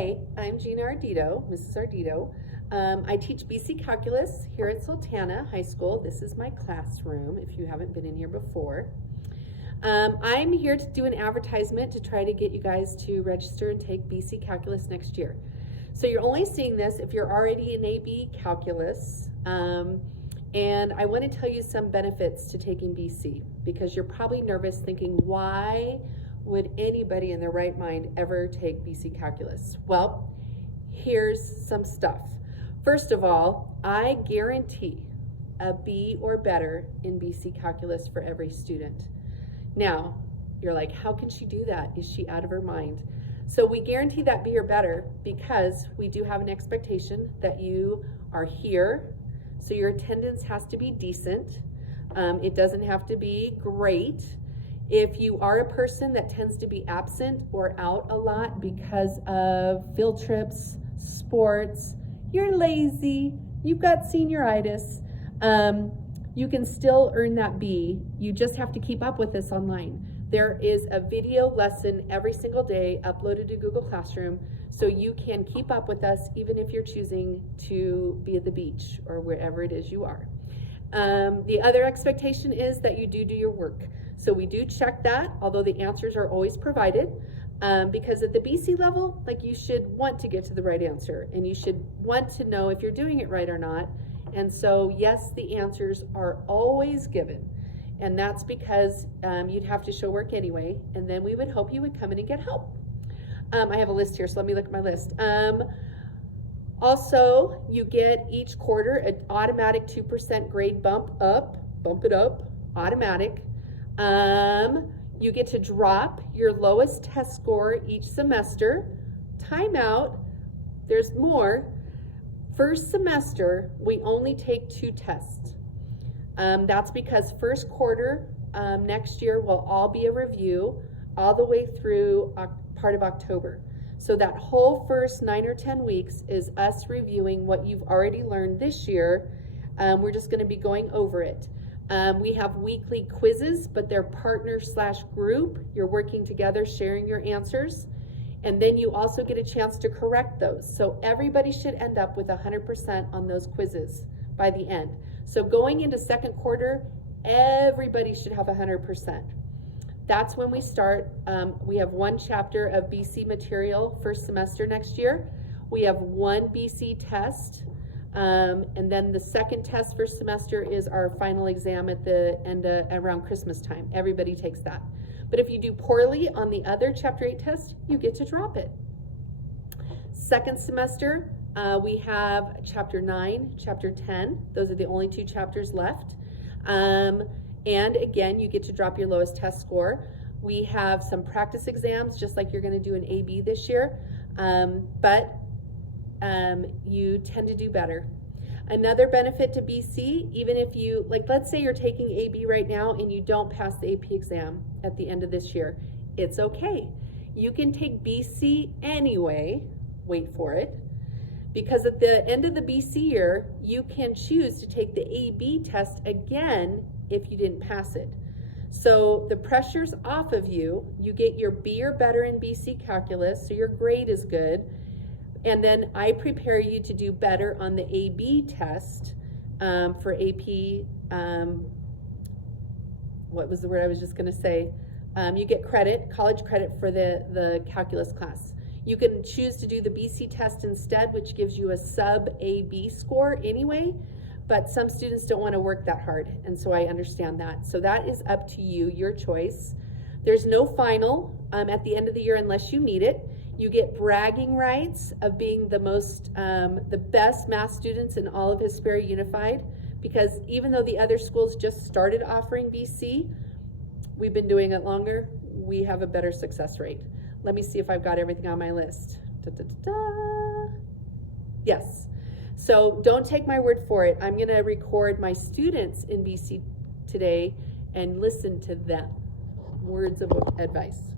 Hi, I'm Gina Ardito, Mrs. Ardito. I teach BC Calculus here at Sultana High School. This is my classroom if you haven't been in here before. I'm here to do an advertisement to try to get you guys to register and take BC Calculus next year. So you're only seeing this if you're already in AB Calculus. And I want to tell you some benefits to taking BC because you're probably nervous thinking, why would anybody in their right mind ever take BC Calculus? Well, here's some stuff. First of all, I guarantee a B or better in BC Calculus for every student. Now, you're like, how can she do that? Is she out of her mind? So we guarantee that B or better because we do have an expectation that you are here. So your attendance has to be decent. It doesn't have to be great. If you are a person that tends to be absent or out a lot because of field trips, sports, you're lazy, you've got senioritis, you can still earn that B. You just have to keep up with this online. There is a video lesson every single day uploaded to Google Classroom, so you can keep up with us even if you're choosing to be at the beach or wherever it is you are. The other expectation is that you do your work. So we do check that, although the answers are always provided, because at the BC level, like, you should want to get to the right answer and you should want to know if you're doing it right or not. And so yes, the answers are always given. And that's because you'd have to show work anyway, and then we would hope you would come in and get help. I have a list here, so let me look at my list. Also, you get each quarter an automatic 2% grade bump it up, automatic. You get to drop your lowest test score each semester. Timeout, there's more. First semester, we only take 2 tests. That's because first quarter next year will all be a review all the way through part of October. So that whole first 9 or 10 weeks is us reviewing what you've already learned this year. We're just going to be going over it. We have weekly quizzes, but they're partner/group. You're working together, sharing your answers. And then you also get a chance to correct those. So everybody should end up with 100% on those quizzes by the end. So going into second quarter, everybody should have 100%. That's when we start. We have 1 chapter of BC material first semester next year. We have 1 BC test. And then the second test first semester is our final exam at the end around Christmas time. Everybody takes that. But if you do poorly on the other chapter 8 test, you get to drop it. Second semester, we have chapter 9, chapter 10. Those are the only 2 chapters left. And again, you get to drop your lowest test score. We have some practice exams, just like you're going to do an AB this year. But you tend to do better. Another benefit to BC, even if you, like, let's say you're taking AB right now and you don't pass the AP exam at the end of this year, it's okay. You can take BC anyway, wait for it, because at the end of the BC year, you can choose to take the AB test again if you didn't pass it. So the pressure's off of you. You get your B or better in BC Calculus, so your grade is good. And then I prepare you to do better on the AB test for AP, what was the word I was just gonna say? You get credit, college credit for the calculus class. You can choose to do the BC test instead, which gives you a sub-AB score anyway, but some students don't wanna work that hard, and so I understand that. So that is up to you, your choice. There's no final at the end of the year unless you need it. You get bragging rights of being the best math students in all of Hesperia Unified, because even though the other schools just started offering BC, we've been doing it longer, we have a better success rate. Let me see if I've got everything on my list. Yes. So don't take my word for it. I'm gonna record my students in BC today and listen to them. Words of advice.